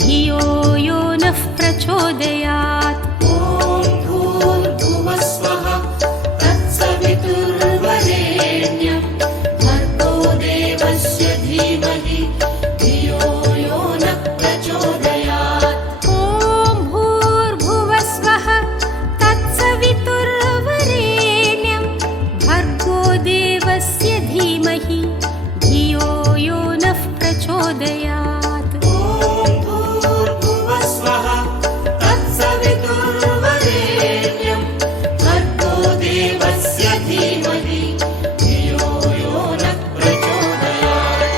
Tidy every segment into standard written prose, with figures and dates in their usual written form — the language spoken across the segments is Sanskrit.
धियो यो नः प्रचोदयात्। ॐ भूर्भुवः स्वः तत्सवितुर्वरेण्यं भर्गो देवस्य धीमहि धियो यो नः प्रचोदयात्। ॐ भूर्भुवः स्वः तत्सवितुर्वरेण्यं भर्गो देवस्य धीमहि धियो यो नः प्रचोदयात्। ॐ भूर्भुवः स्वः तत्सवितुर्वरेण्यं भर्गो देवस्य धीमहि धियो यो नः प्रचोदयात्।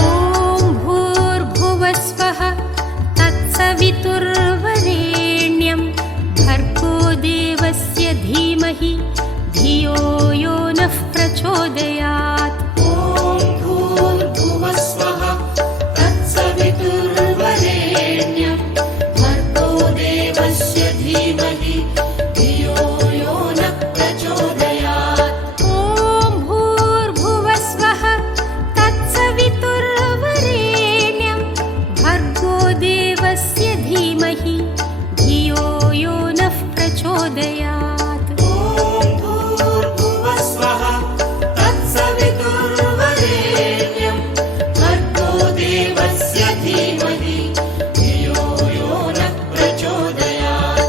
ॐ भूर्भुवः स्वः तत्सवितुर्वरेण्यं भर्गो देवस्य धीमहि धियो यो नः प्रचोदयात्। ॐ भूर्भुवः स्वः तत्सवितुर्वरेण्यं भर्गो देवस्य धीमहि धियो यो नः प्रचोदयात्। ॐ भूर्भुवः स्वः तत्सवितुर्वरेण्यं भर्गो देवस्य धीमहि धियो यो नः प्रचोदयात्। ॐ भूर्भुवः स्वः तत्सवितुर्वरेण्यं भर्गो देवस्य धीमहि धियो यो नः प्रचोदयात्।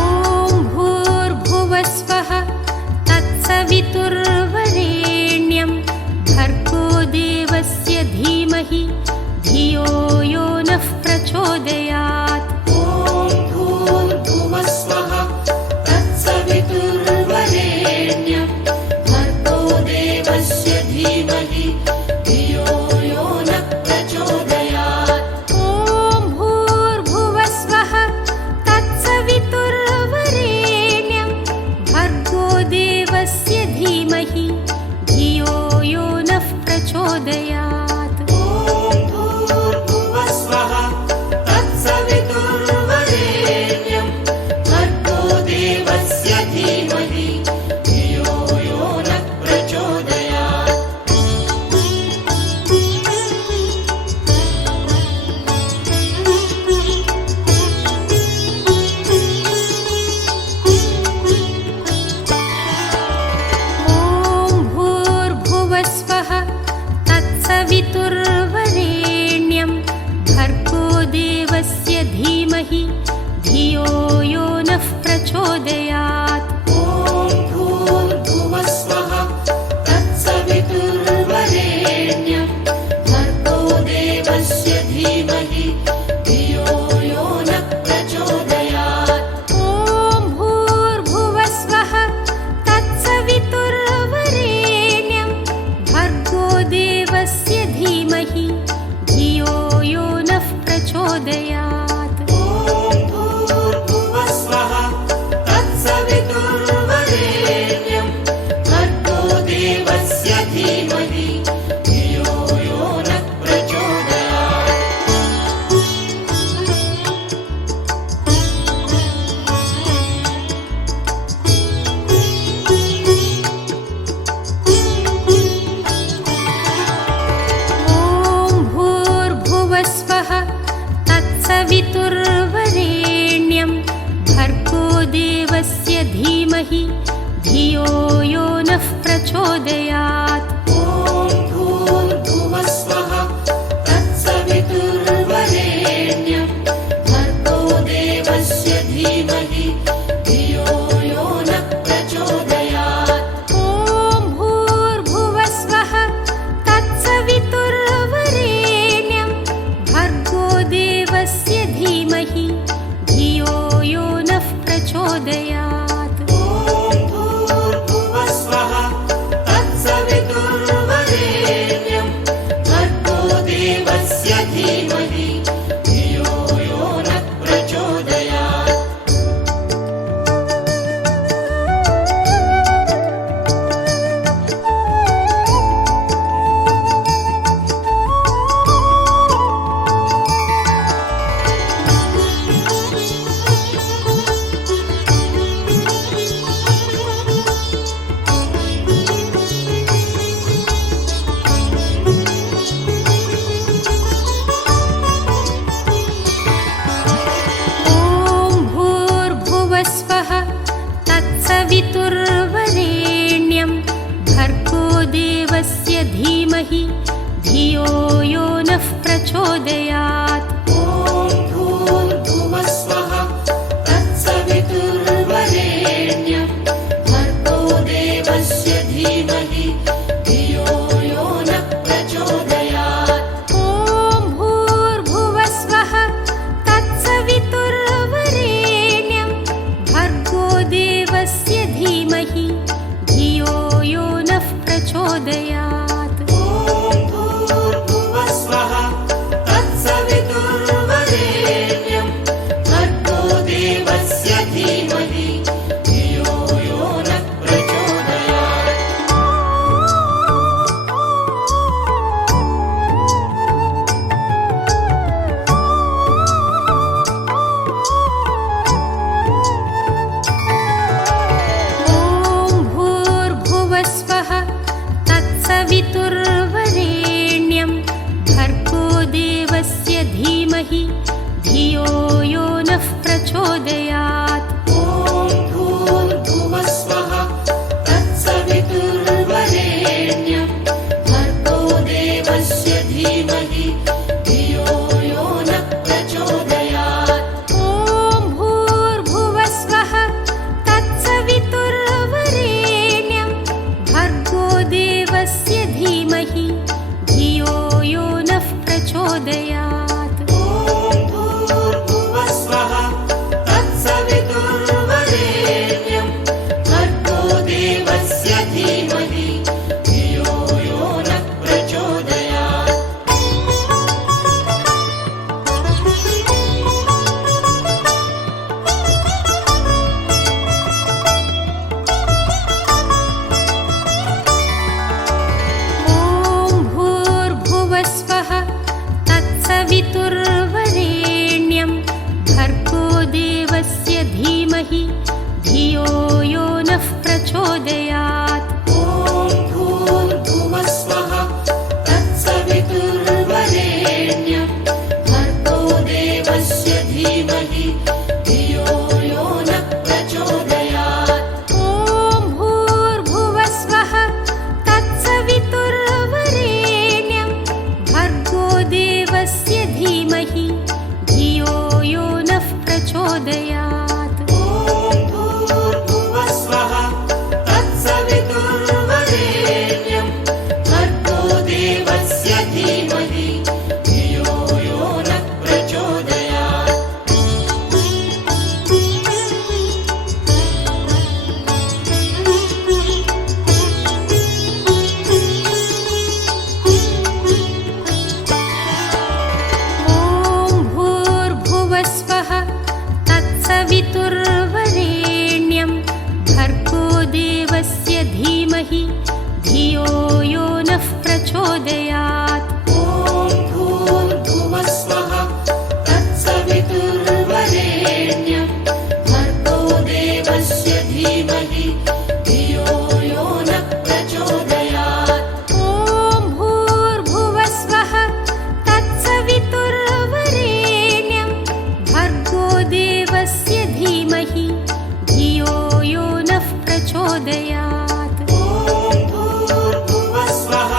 ॐ भूर्भुवः स्वः तत्सवितुर्वरेण्यं भर्गो देवस्य धीमहि धियो यो नः प्रचोदयात्। ॐ भूर्भुवः स्वः तत्सवितुर्वरेण्यं भर्गो देवस्य धीमहि धियो यो नः प्रचोदयात्। ॐ भूर्भुवः स्वः तत्सवितुर्वरेण्यं भर्गो देवस्य धीमहि धियो यो नः प्रचोदयात्। ॐ भूर्भुवः स्वः तत्सवितुर्वरेण्यं भर्गो देवस्य धीमहि धियो यो नः प्रचोदयात्। ॐ भूर्भुवः स्वः तत्सवितुर्वरेण्यं भर्गो देवस्य धीमहि धियो यो नः प्रचोदयात्। ॐ भूर्भुवः स्वः तत्सवितुर्वरेण्यं भर्गो देवस्य धीमहि धियो यो नः प्रचोदयात्। ॐ भूर्भुवः स्वः तत्सवितुर्वरेण्यं भर्गो देवस्य धीमहि धियो यो नः प्रचोदयात्। ॐ भूर्भुवः स्वः तत्सवितुर्वरेण्यं भर्गो देवस्य धीमहि धियो यो नः प्रचोदयात्। ॐ भूर्भुवः स्वः तत्सवितुर्वरेण्यं भर्गो देवस्य धीमहि धियो यो नः प्रचोदयात्। ॐ भूर्भुवः स्वः तत्सवितुर्वरेण्यं भर्गो देवस्य धीमहि धियो यो नः प्रचोदयात्। ॐ भूर्भुवः स्वः तत्सवितुर्वरेण्यं भर्गो देवस्य धीमहि धियो यो नः प्रचोदयात्। ॐ भूर्भुवः स्वः तत्सवितुर्वरेण्यं तत्सवितुर्वरेण्यं भर्गो देवस्य धीमहि धियो यो नः प्रचोदयात्। ॐ भूर्भुवस्वः तत्सवितुर्वरेण्यं भर्गो देवस्य धीमहि धियो यो नः प्रचोदयात्। ॐ भूर्भुवस्वः तत्सवितुर्वरेण्यं भर्गो देवस्य धीमहि धियो यो नः प्रचोदयात्। ॐ भूर्भुवस्वः तत्सवितुर्वरेण्यं भर्गो देवस्य धीमहि धियो यो नः प्रचोदयात्। ॐ भूर्भुवस्वः तत्सवितुर्वरेण्यं भर्गो देवस्य धीमहि धियो यो नः प्रचोदयात्। ॐ भूर्भुवस्वः तत्सवितुर्वरेण्यं भर्गो देवस्य धीमहि धियो यो नः प्रचोदयात्। ॐ भूर्भुवस्वः तत्सवितुर्वरेण्यं भर्गो देवस्य धीमहि धियो यो नः प्रचोदयात्। ॐ भूर्भुवस्वः तत्सवितुर्वरेण्यं भर्गो देवस्य धीमहि धियो यो नः प्रचोदयात्। ॐ भूर्भुवस्वः तत्सवितुर्वरेण्यं भर्गो देवस्य धीमहि धियो यो नः प्रचोदयात्। ॐ भूर्भुवस्वः तत्सवितुर्वरेण्यं भर्गो देवस्य धीमहि धियो यो नः प्रचोदयात्। ॐ भूर्भुवस्वः तत्सवितुर्वरेण्यं भर्गो देवस्य धीमहि धियो यो नः प्रचोदयात्। ॐ भूर्भुवस्वः तत्सवितुर्वरेण्यं भर्गो देवस्य धीमहि धियो यो नः प्रचोदयात्। ॐ भूर्भुवस्वः तत्सवितुर्वरेण्यं भर्गो देवस्य धीमहि धियो यो नः प्रचोदयात्। ॐ भूर्भुवस्वः तत्सवितुर्वरेण्यं भर्गो देवस्य धीमहि धियो यो नः प्रचोदयात्। ॐ भूर्भुवस्वः तत्सवितुर्वरेण्यं भर्गो देवस्य धीमहि धियो यो नः प्रचोदयात्। ॐ भूर्भुवस्वः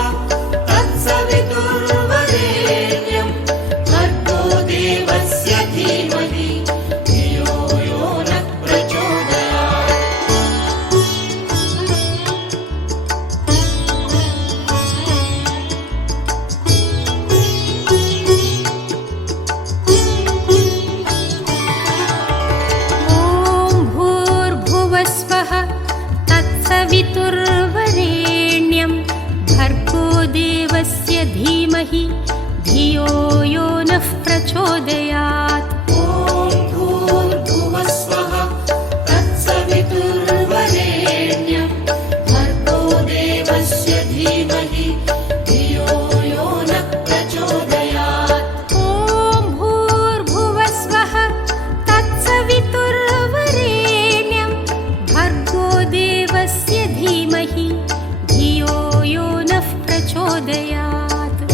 तत्सवितुर्वरेण्यं भर्गो देवस्य धीमहि धियो यो नः प्रचोदयात्। ॐ भूर्भुवस्वः तत्सवितुर्वरेण्यं भर्गो देवस्य धीमहि धियो यो नः प्रचोदयात्। ॐ भूर्भुवस्वः तत्सवितुर्वरेण्यं भर्गो देवस्य धीमहि धियो यो नः प्रचोदयात्। ॐ भूर्भुवस्वः तत्सवितुर्वरेण्यं भर्गो देवस्य धीमहि धियो यो नः प्रचोदयात्। ॐ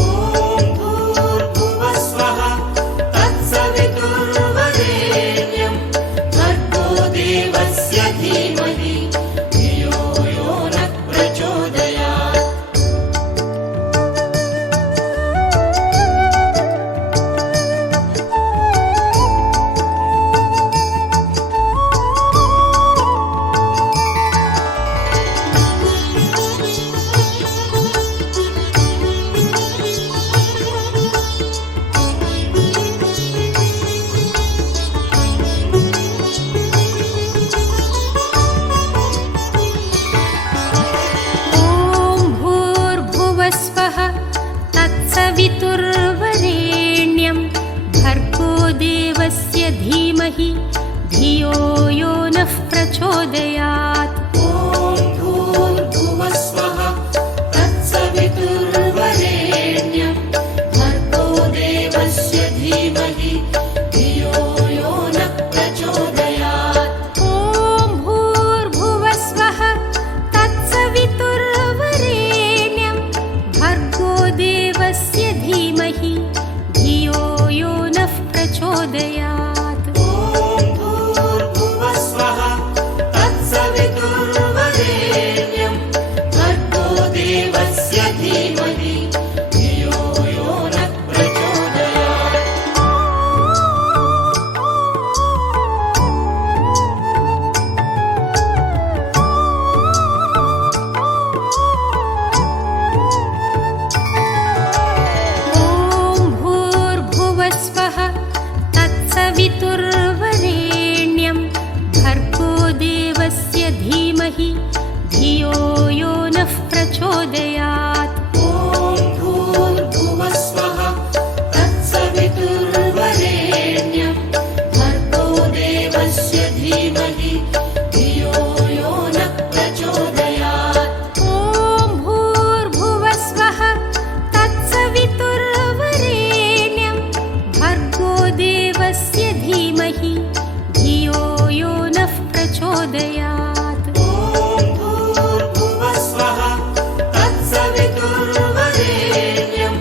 तत्सवितुर्वरेण्यं भर्गो देवस्य धीमहि धियो यो नः प्रचोदयात्। ॐ भूर्भुवस्वः तत्सवितुर्वरेण्यं भर्गो देवस्य धीमहि धियो यो नः प्रचोदयात्। ॐ भूर्भुवस्वः तत्सवितुर्वरेण्यं भर्गो देवस्य धीमहि धियो यो नः प्रचोदयात्। ॐ भूर्भुवस्वः तत्सवितुर्वरेण्यं भर्गो देवस्य धीमहि धियो यो नः प्रचोदयात्। ॐ भूर्भुवस्वः तत्सवितुर्वरेण्यं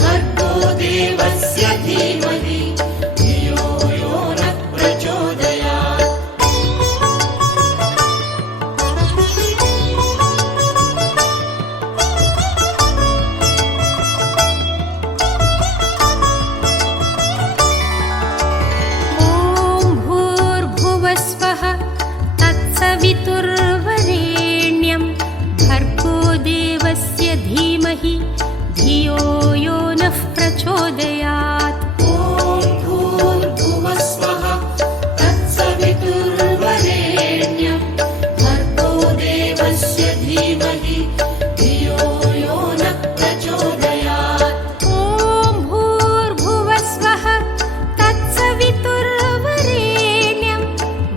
भर्गो देवस्य धीमहि धियो यो नः प्रचोदयात्। ॐ भूर्भुवस्वः तत्सवितुर्वरेण्यं भर्गो देवस्य धीमहि धियो यो नः प्रचोदयात्। ॐ भूर्भुवस्वः तत्सवितुर्वरेण्यं भर्गो देवस्य धीमहि धियो यो नः प्रचोदयात्। ॐ भूर्भुवस्वः तत्सवितुर्वरेण्यं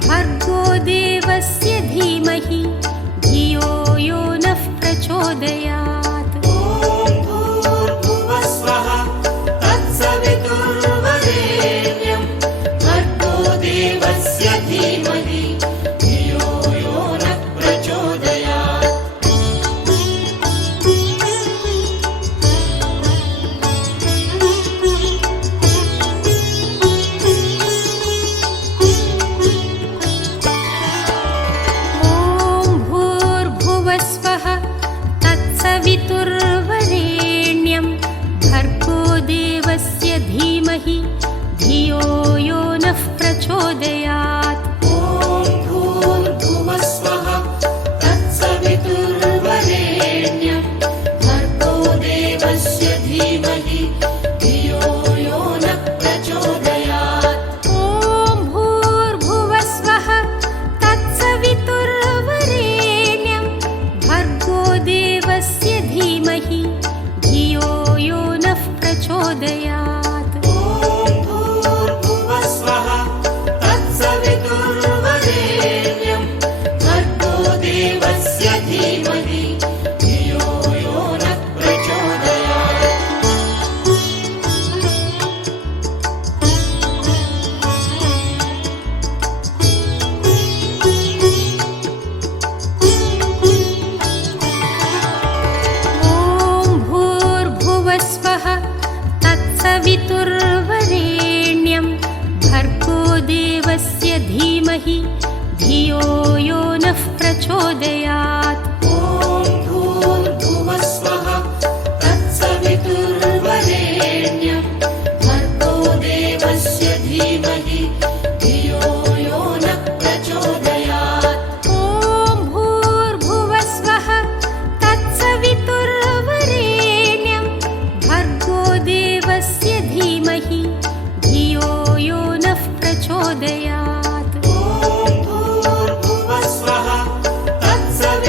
भर्गो देवस्य धीमहि धियो यो नः प्रचोदयात्। ॐ भूर्भुवस्वः तत्सवितुर्वरेण्यं भर्गो देवस्य धीमहि धियो यो नः प्रचोदयात्। ॐ भूर्भुवस्वः तत्सवितुर्वरेण्यं भर्गो देवस्य धीमहि धियो यो नः प्रचोदयात्। ॐ भूर्भुवस्वः तत्सवितुर्वरेण्यं भर्गो देवस्य धीमहि धियो यो नः प्रचोदयात्। ॐ भूर्भुवस्वः तत्सवितुर्वरेण्यं भर्गो देवस्य धीमहि धियो यो नः प्रचोदयात्। ॐ भूर्भुवस्वः तत्सवितुर्वरेण्यं भर्गो देवस्य धीमहि धियो यो नः प्रचोदयात्। ॐ भूर्भुवस्वः तत्सवितुर्वरेण्यं भर्गो देवस्य धीमहि धियो यो नः प्रचोदयात्। ॐ भूर्भुवस्वः तत्सवितुर्वरेण्यं भर्गो देवस्य धीमहि धियो यो नः प्रचोदयात्। ॐ भूर्भुवस्वः तत्सवितुर्वरेण्यं भर्गो देवस्य धीमहि धियो यो नः प्रचोदयात्। ॐ भूर्भुवस्वः तत्सवितुर्वरेण्यं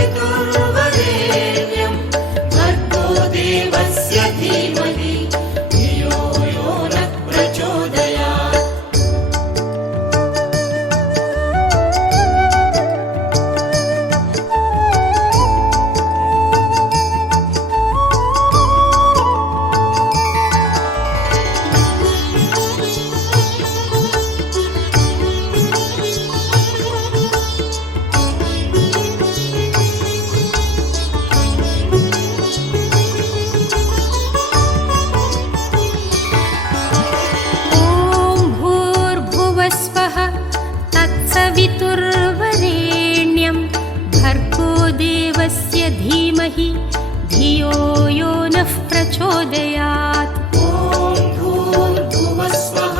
देवस्य धीमहि धियो यो नः प्रचोदयात्। ॐ भूर्भुवस्वः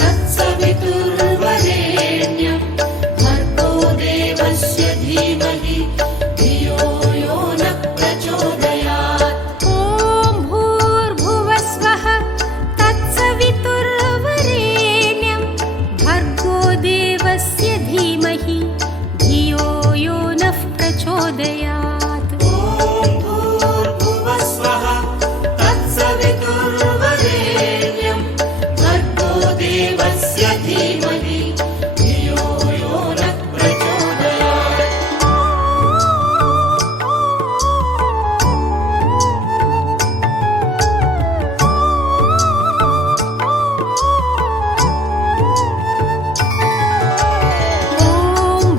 तत्सवितुर्वरेण्यं भर्गो देवस्य धीमहि धियो यो नः प्रचोदयात्। ॐ भूर्भुवस्वः तत्सवितुर्वरेण्यं भर्गो देवस्य धीमहि धियो यो नः प्रचोदयात्। ॐ भूर्भुवस्वः तत्सवितुर्वरेण्यं भर्गो देवस्य धीमहि धियो यो नः प्रचोदयात्। ॐ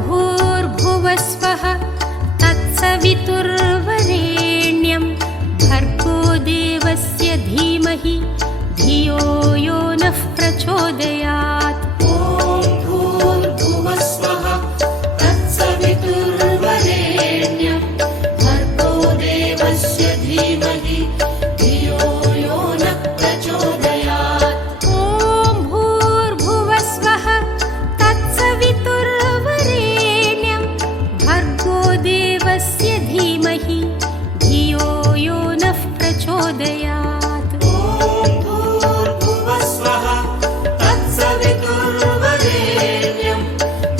भूर्भुवस्वः तत्सवितुर्वरेण्यं भर्गो देवस्य धीमहि धियो यो नः प्रचोदयात्। ॐ भूर्भुवस्वः तत्सवितुर्वरेण्यं भर्गो देवस्य धीमहि धियो यो नः प्रचोदयात्। ॐ भूर्भुवस्वः तत्सवितुर्वरेण्यं भर्गो देवस्य धीमहि धियो यो नः प्रचोदयात्। ॐ भूर्भुवस्वः तत्सवितुर्वरेण्यं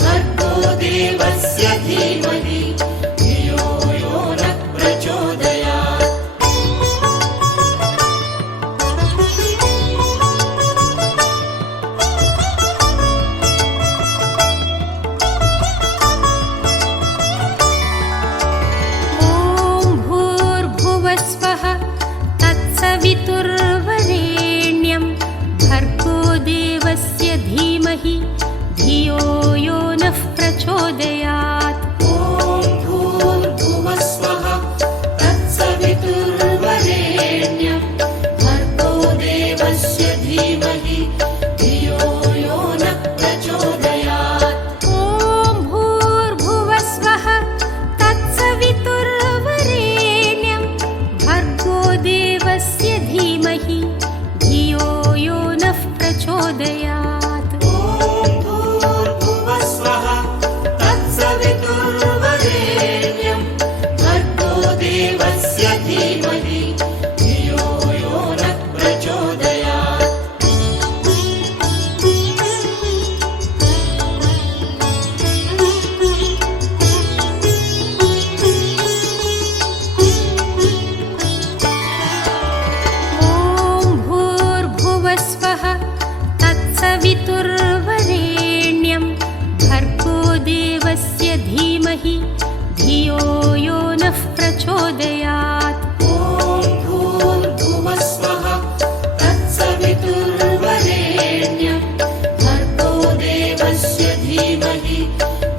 भर्गो देवस्य धीमहि धियो यो नः प्रचोदयात्। ॐ भूर्भुवस्वः तत्सवितुर्वरेण्यं भर्गो देवस्य धीमहि धियो यो नः प्रचोदयात्। ॐ भूर्भुवस्वः तत्सवितुर्वरेण्यं भर्गो देवस्य धीमहि धियो यो नः प्रचोदयात्। ॐ भूर्भुवस्वः तत्सवितुर्वरेण्यं भर्गो देवस्य धीमहि धियो यो नः प्रचोदयात्। ॐ भूर्भुवस्वः तत्सवितुर्वरेण्यं भर्गो देवस्य धीमहि धियो यो नः प्रचोदयात्। ॐ भूर्भुवस्वः तत्सवितुर्वरेण्यं भर्गो देवस्य धीमहि धियो यो नः प्रचोदयात्। ॐ भूर्भुवस्वः तत्सवितुर्वरेण्यं भर्गो देवस्य धीमहि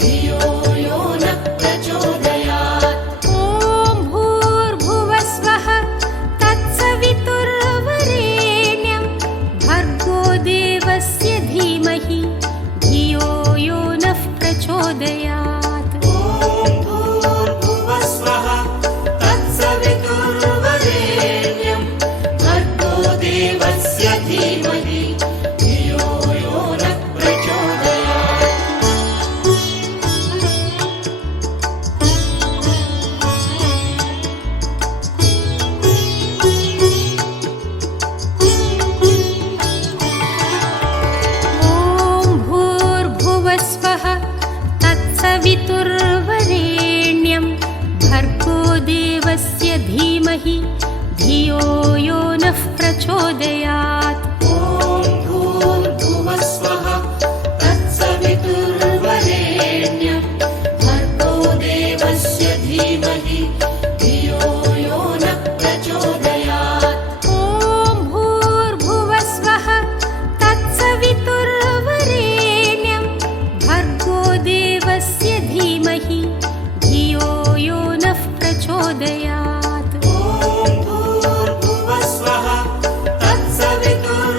धियो यो नः प्रचोदयात्। ॐ भूर्भुवस्वः तत्सवितुर्वरेण्यं भर्गो देवस्य धीमहि धियो यो नः प्रचोदयात्। ॐ भूर्भुवस्वः तत्सवितुर्वरेण्यं भर्गो देवस्य धीमहि धियो यो नः प्रचोदयात्। ॐ भूर्भुवस्वः तत्सवितुर्वरेण्यं भर्गो देवस्य धीमहि धियो यो नः प्रचोदयात्। ॐ भूर्भुवस्वः तत्सवितुर्वरेण्यं भर्गो देवस्य धीमहि धियो यो नः प्रचोदयात्। ॐ भूर्भुवस्वः तत्सवितुर्वरेण्यं भर्गो देवस्य धीमहि धियो यो नः प्रचोदयात्। ॐ भूर्भुवस्वः तत्सवितुर्वरेण्यं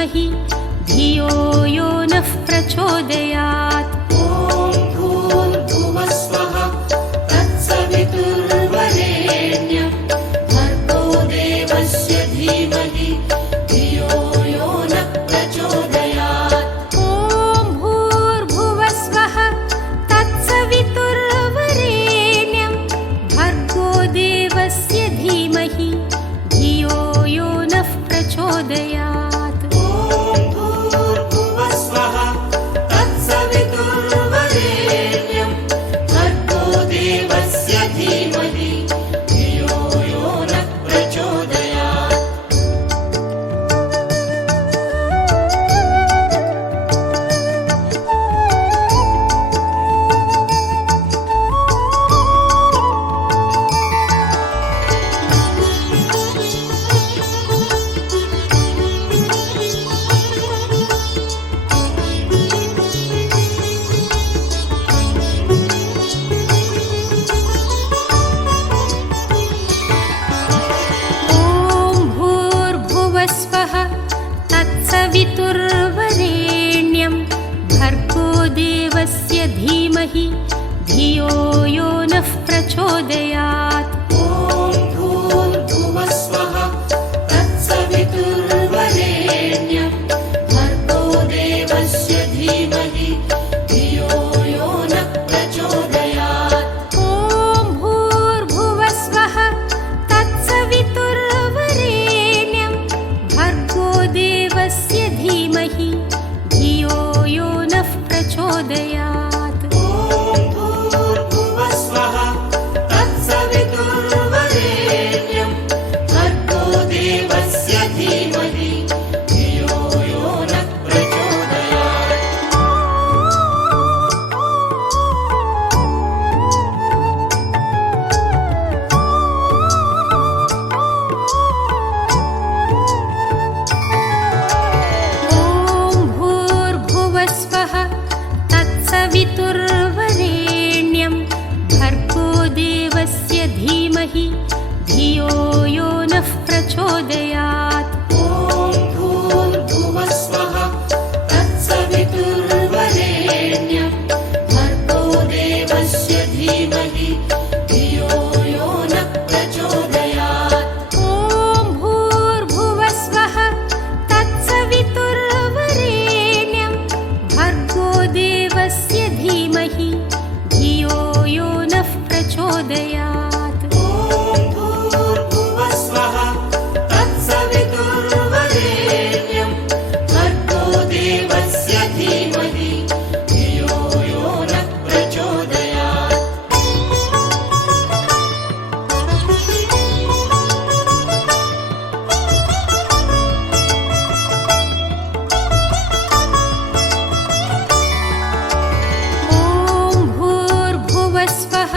धीमहि धियो यो नः प्रचोदयात्। ॐ भूर्भुवस्वः तत्सवितुर्वरेण्यं भर्गो देवस्य धीमहि धियो यो नः प्रचोदयात्। ॐ भूर्भुवस्वः तत्सवितुर्वरेण्यं भर्गो देवस्य धीमहि धियो यो नः प्रचोदयात्। ॐ भूर्भुवस्वः तत्सवितुर्वरेण्यं भर्गो देवस्य धीमहि धियो यो नः प्रचोदयात्। ॐ भूर्भुवस्वः तत्सवितुर्वरेण्यं भर्गो देवस्य धीमहि धियो यो नः प्रचोदयात्। ॐ भूर्भुवस्वः तत्सवितुर्वरेण्यं भर्गो देवस्य धीमहि धियो यो नः प्रचोदयात्। ॐ भूर्भुवस्वः तत्सवितुर्वरेण्यं भर्गो देवस्य धीमहि धियो यो नः प्रचोदयात्। ॐ भूर्भुवस्वः तत्सवितुर्वरेण्यं भर्गो देवस्य धीमहि धियो यो नः प्रचोदयात्। ॐ भूर्भुवस्वः तत्सवितुर्वरेण्यं भर्गो देवस्य धीमहि धियो यो नः प्रचोदयात्। ॐ भूर्भुवस्वः तत्सवितुर्वरेण्यं भर्गो देवस्य धीमहि धियो यो नः प्रचोदयात्। ॐ भूर्भुवस्वः तत्सवितुर्वरेण्यं भर्गो देवस्य धीमहि धियो यो नः प्रचोदयात्। ॐ भूर्भुवस्वः तत्सवितुर्वरेण्यं भर्गो देवस्य धीमहि धियो यो नः प्रचोदयात्। ॐ भूर्भुवस्वः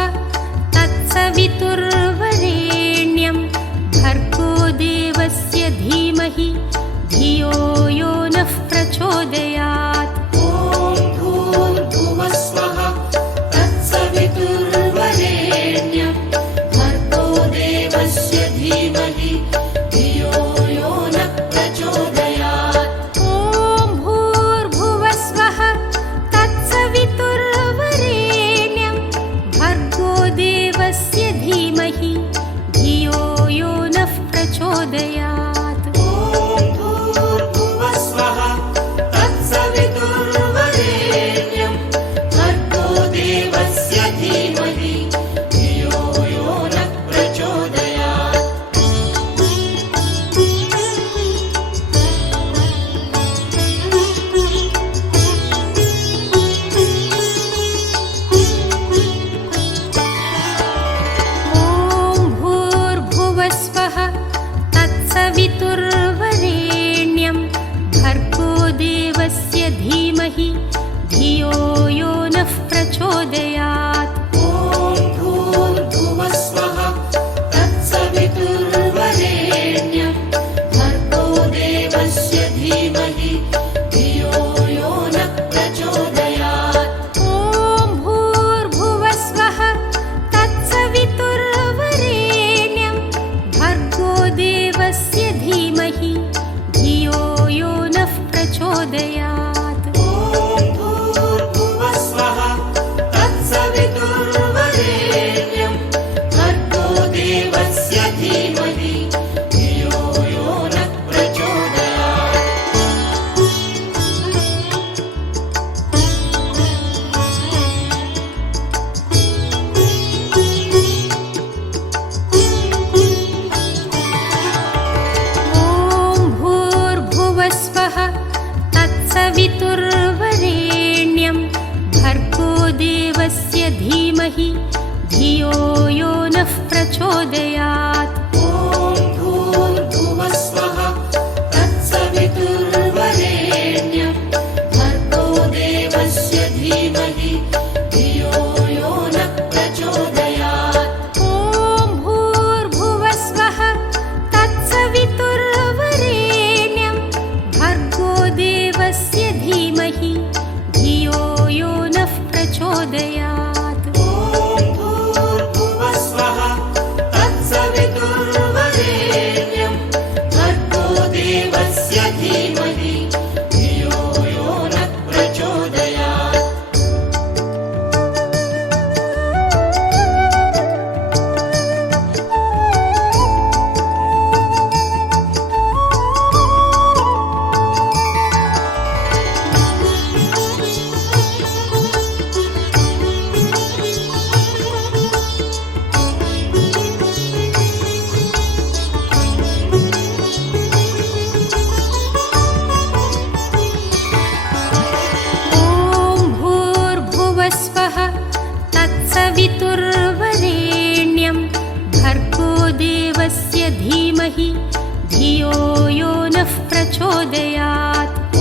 तत्सवितुर्वरेण्यं भर्गो देवस्य धीमहि धियो यो नः प्रचोदयात्। ॐ भूर्भुवस्वः तत्सवितुर्वरेण्यं भर्गो देवस्य धीमहि धियो यो नः प्रचोदयात्। ॐ भूर्भुवस्वः तत्सवितुर्वरेण्यं भर्गो देवस्य धीमहि धियो यो नः प्रचोदयात्। ॐ भूर्भुवस्वः तत्सवितुर्वरेण्यं भर्गो देवस्य धीमहि धियो यो नः प्रचोदयात्। ॐ भूर्भुवस्वः धीमहि धियो यो नः प्रचोदयात्। ॐ भूर्भुवस्वः तत्सवितुर्वरेण्यं भर्गो देवस्य धीमहि धियो यो नः प्रचोदयात्। ॐ भूर्भुवस्वः तत्सवितुर्वरेण्यं भर्गो देवस्य धीमहि धियो यो नः प्रचोदयात्। ॐ भूर्भुवस्वः तत्सवितुर्वरेण्यं भर्गो देवस्य धीमहि धियो यो नः प्रचोदयात्। ॐ भूर्भुवस्वः तत्सवितुर्वरेण्यं भर्गो देवस्य धीमहि धियो यो नः प्रचोदयात्। ॐ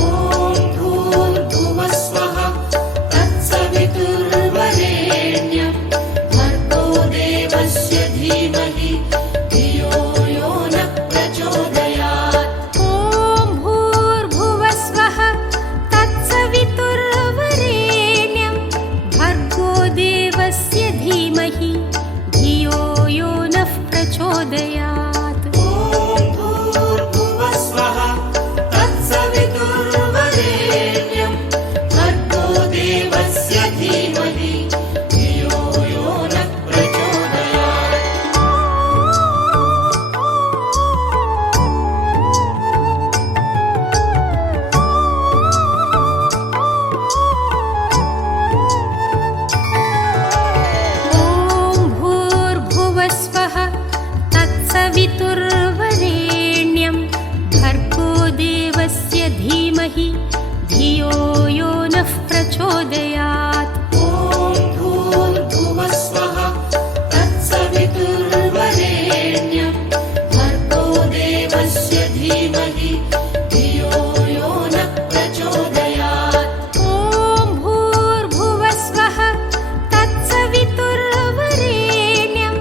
भूर्भुवस्वः तत्सवितुर्वरेण्यं भर्गो देवस्य धीमहि धियो यो नः प्रचोदयात्। ॐ भूर्भुवस्वः तत्सवितुर्वरेण्यं भर्गो देवस्य धीमहि धियो यो नः प्रचोदयात्। ॐ भूर्भुवस्वः तत्सवितुर्वरेण्यं भर्गो देवस्य धीमहि धियो यो नः प्रचोदयात्। ॐ भूर्भुवस्वः तत्सवितुर्वरेण्यं भर्गो देवस्य धीमहि धियो यो नः प्रचोदयात्। ॐ भूर्भुवस्वः तत्सवितुर्वरेण्यं भर्गो देवस्य धीमहि धियो यो नः प्रचोदयात्। ॐ भूर्भुवस्वः तत्सवितुर्वरेण्यं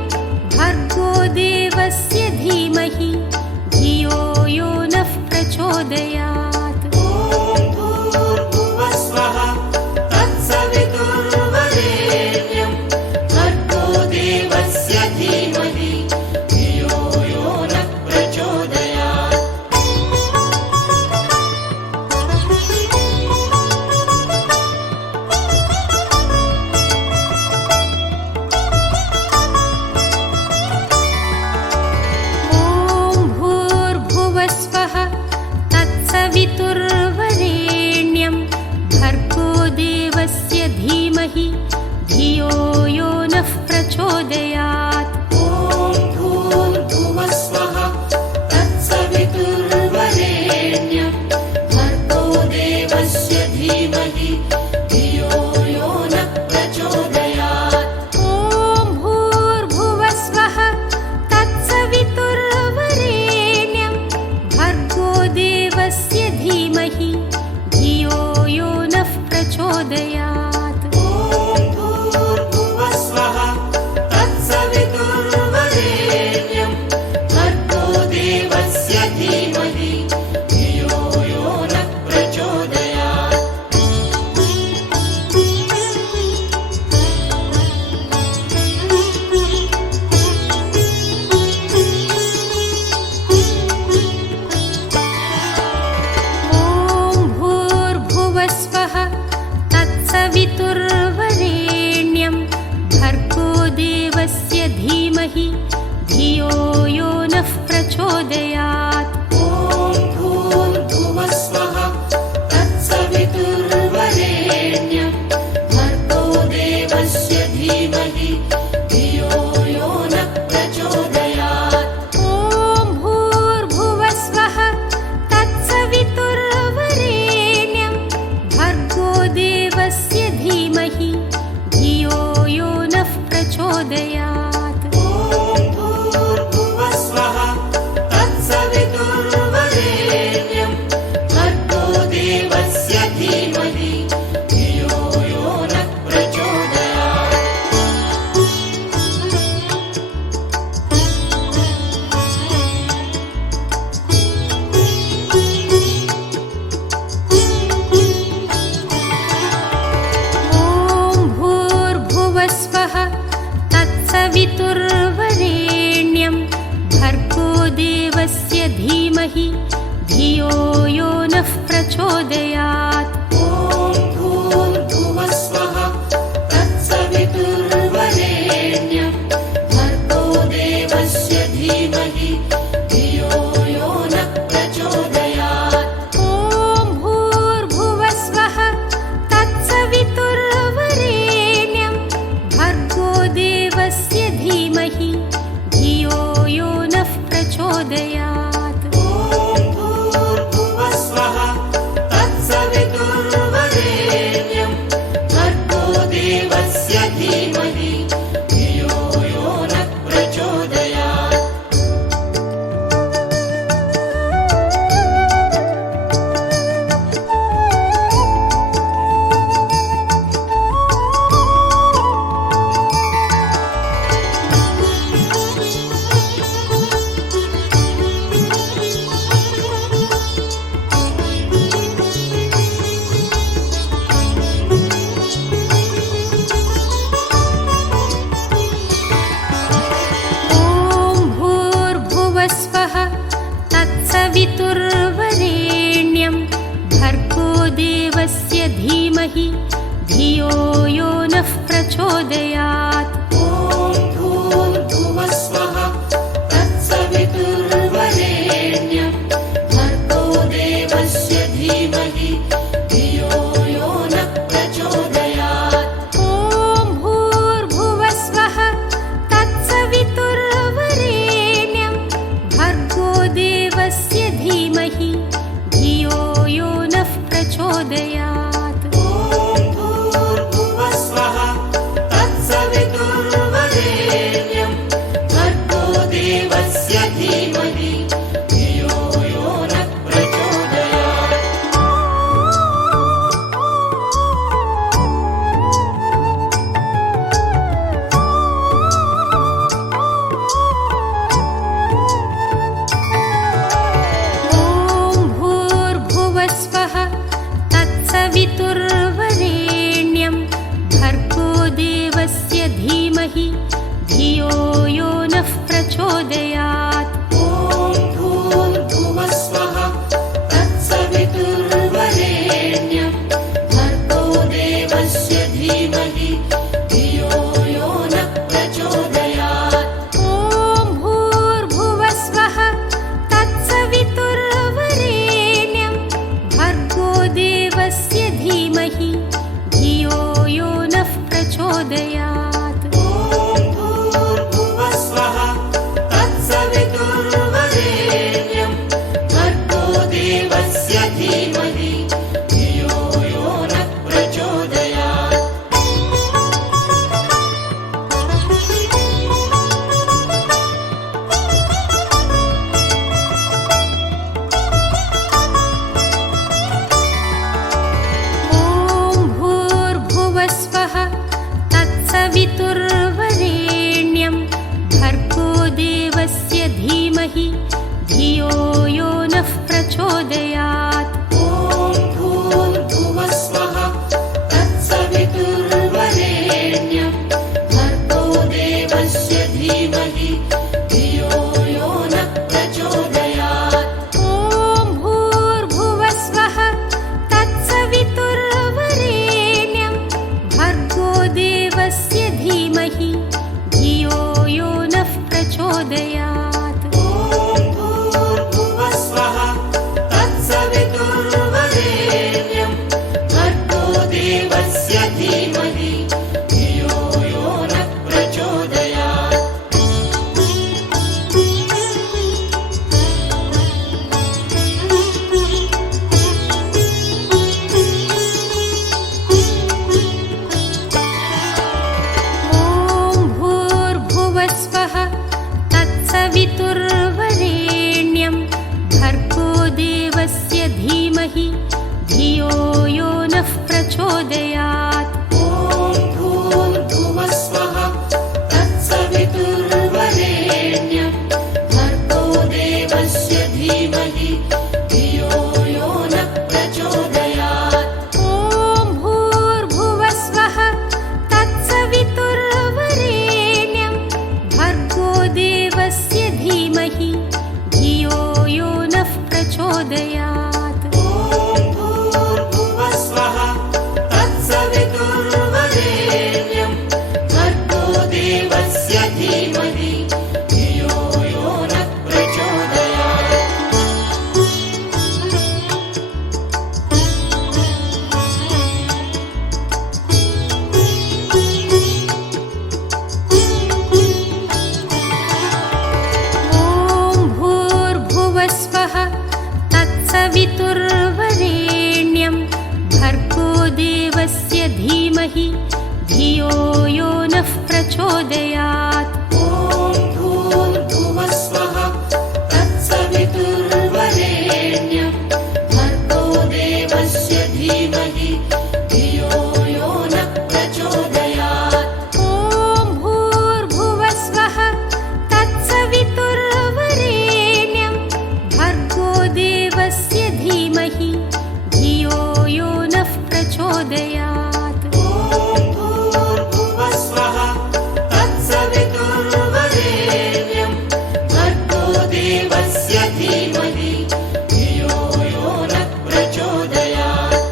भर्गो देवस्य धीमहि धियो यो नः प्रचोदयात्। ॐ तत्सवितुर्वरेण्यं भर्गो देवस्य धीमहि धियो यो नः प्रचोदयात्। ॐ भूर्भुवस्वः तत्सवितुर्वरेण्यं भर्गो देवस्य धीमहि धियो यो नः प्रचोदयात्। ॐ भूर्भुवस्वः तत्सवितुर्वरेण्यं भर्गो देवस्य धीमहि धियो यो नः प्रचोदयात्। ॐ भूर्भुवस्वः तत्सवितुर्वरेण्यं भर्गो देवस्य धीमहि धियो यो नः प्रचोदयात्। ॐ भूर्भुवस्वः तत्सवितुर्वरेण्यं भर्गो देवस्य धीमहि धियो यो नः प्रचोदयात्। ॐ भूर्भुवस्वः तत्सवितुर्वरेण्यं भर्गो देवस्य धीमहि धियो यो नः प्रचोदयात्। ॐ भूर्भुवस्वः तत्सवितुर्वरेण्यं भर्गो देवस्य धीमहि धियो यो नः प्रचोदयात्। ॐ भूर्भुवस्वः तत्सवितुर्वरेण्यं भर्गो देवस्य धीमहि धियो यो नः प्रचोदयात्। ॐ भूर्भुवस्वः तत्सवितुर्वरेण्यं धीमहि धियो यो नः प्रचोदयात्। ॐ भूर्भुवस्वः तत्सवितुर्वरेण्यं भर्गो देवस्य धीमहि धियो यो नः प्रचोदयात्। ॐ भूर्भुवस्वः तत्सवितुर्वरेण्यं भर्गो देवस्य धीमहि धियो यो नः प्रचोदयात्। ॐ भूर्भुवस्वः तत्सवितुर्वरेण्यं भर्गो देवस्य धीमहि धियो यो नः प्रचोदयात्। ॐ भूर्भुवस्वः तत्सवितुर्वरेण्यं भर्गो देवस्य धीमहि धियो यो नः प्रचोदयात्। ॐ भूर्भुवस्वः तत्सवितुर्वरेण्यं भर्गो देवस्य धीमहि धियो यो नः प्रचोदयात्। ॐ भूर्भुवस्वः तत्सवितुर्वरेण्यं भर्गो देवस्य धीमहि धियो यो नः प्रचोदयात्। ॐ भूर्भुवस्वः तत्सवितुर्वरेण्यं भर्गो देवस्य धीमहि धियो यो नः प्रचोदयात्।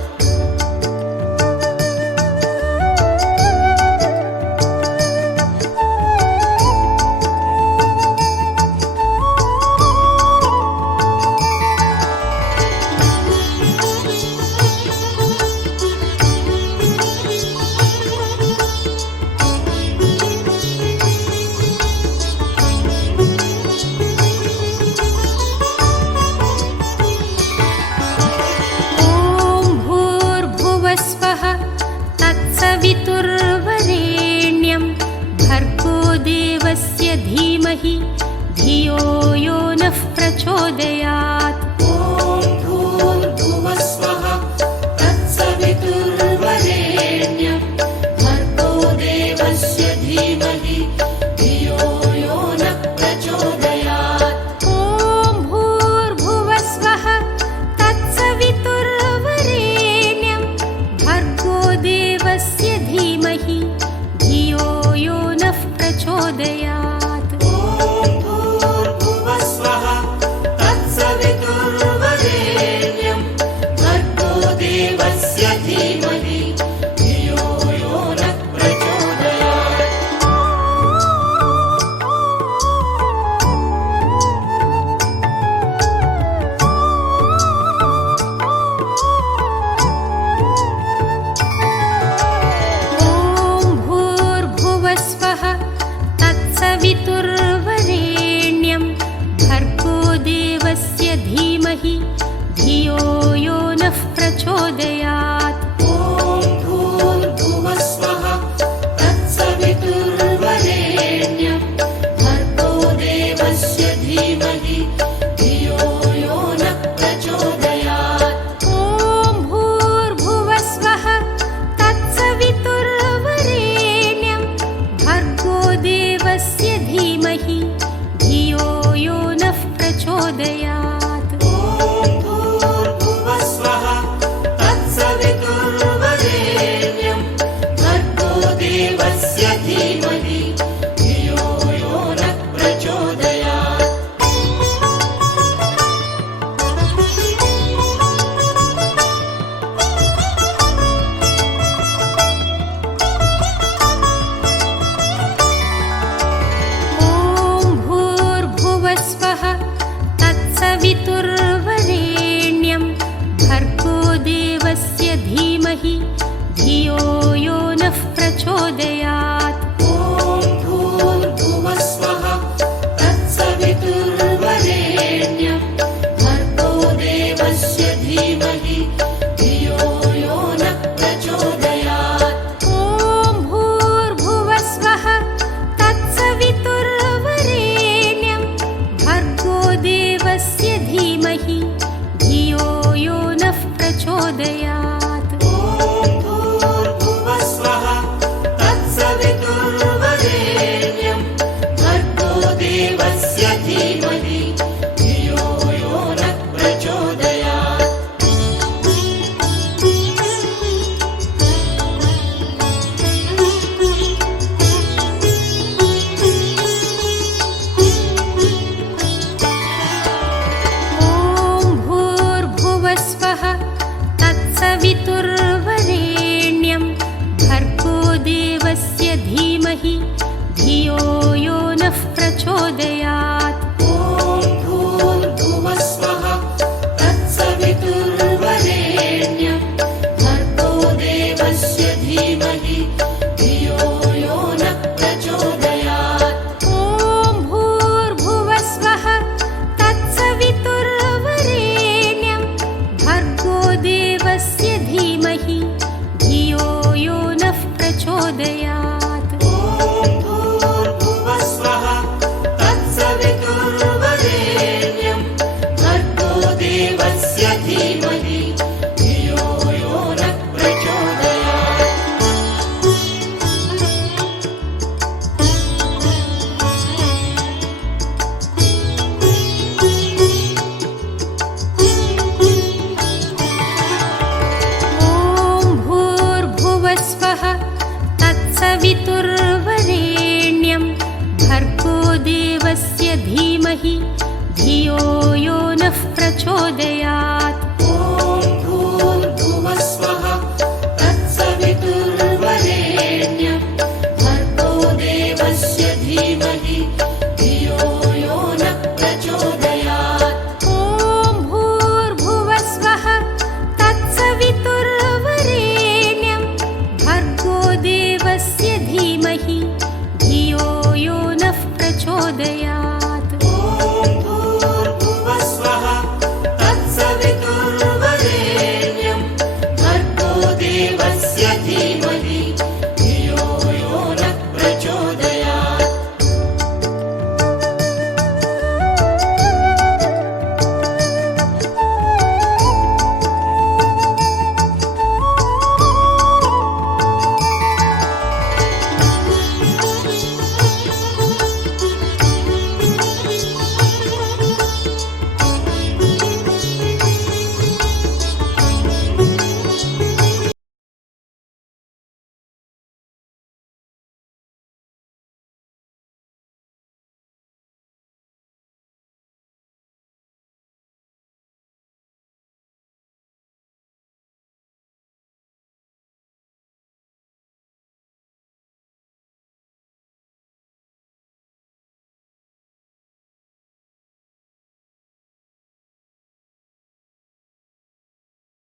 ॐ भूर्भुवस्वः तत्सवितुर्वरेण्यं भर्गो देवस्य धीमहि धियो यो नः प्रचोदयात्। ॐ भूर्भुवस्वः तत्सवितुर्वरेण्यं भर्गो देवस्य धीमहि धियो यो नः प्रचोदयात्। ॐ भूर्भुवस्वः तत्सवितुर्वरेण्यं भर्गो देवस्य धीमहि धियो यो नः प्रचोदयात्। ॐ भूर्भुवस्वः तत्सवितुर्वरेण्यं भर्गो देवस्य धीमहि धियो यो नः प्रचोदयात्। ॐ भूर्भुवस्वः तत्सवितुर्वरेण्यं भर्गो देवस्य धीमहि धियो यो नः प्रचोदयात्। ॐ भूर्भुवस्वः तत्सवितुर्वरेण्यं भर्गो देवस्य धीमहि धियो यो नः प्रचोदयात्। ॐ भूर्भुवस्वः तत्सवितुर्वरेण्यं भर्गो देवस्य धीमहि धियो यो नः प्रचोदयात्। ॐ भूर्भुवस्वः तत्सवितुर्वरेण्यं भर्गो देवस्य धीमहि धियो यो नः प्रचोदयात्। ॐ भूर्भुवस्वः तत्सवितुर्वरेण्यं भर्गो देवस्य धीमहि धियो यो नः प्रचोदयात्। ॐ भूर्भुवस्वः तत्सवितुर्वरेण्यं भर्गो देवस्य धीमहि धियो यो नः प्रचोदयात्। ॐ भूर्भुवस्वः तत्सवितुर्वरेण्यं भर्गो देवस्य धीमहि धियो प्रचोदयात्।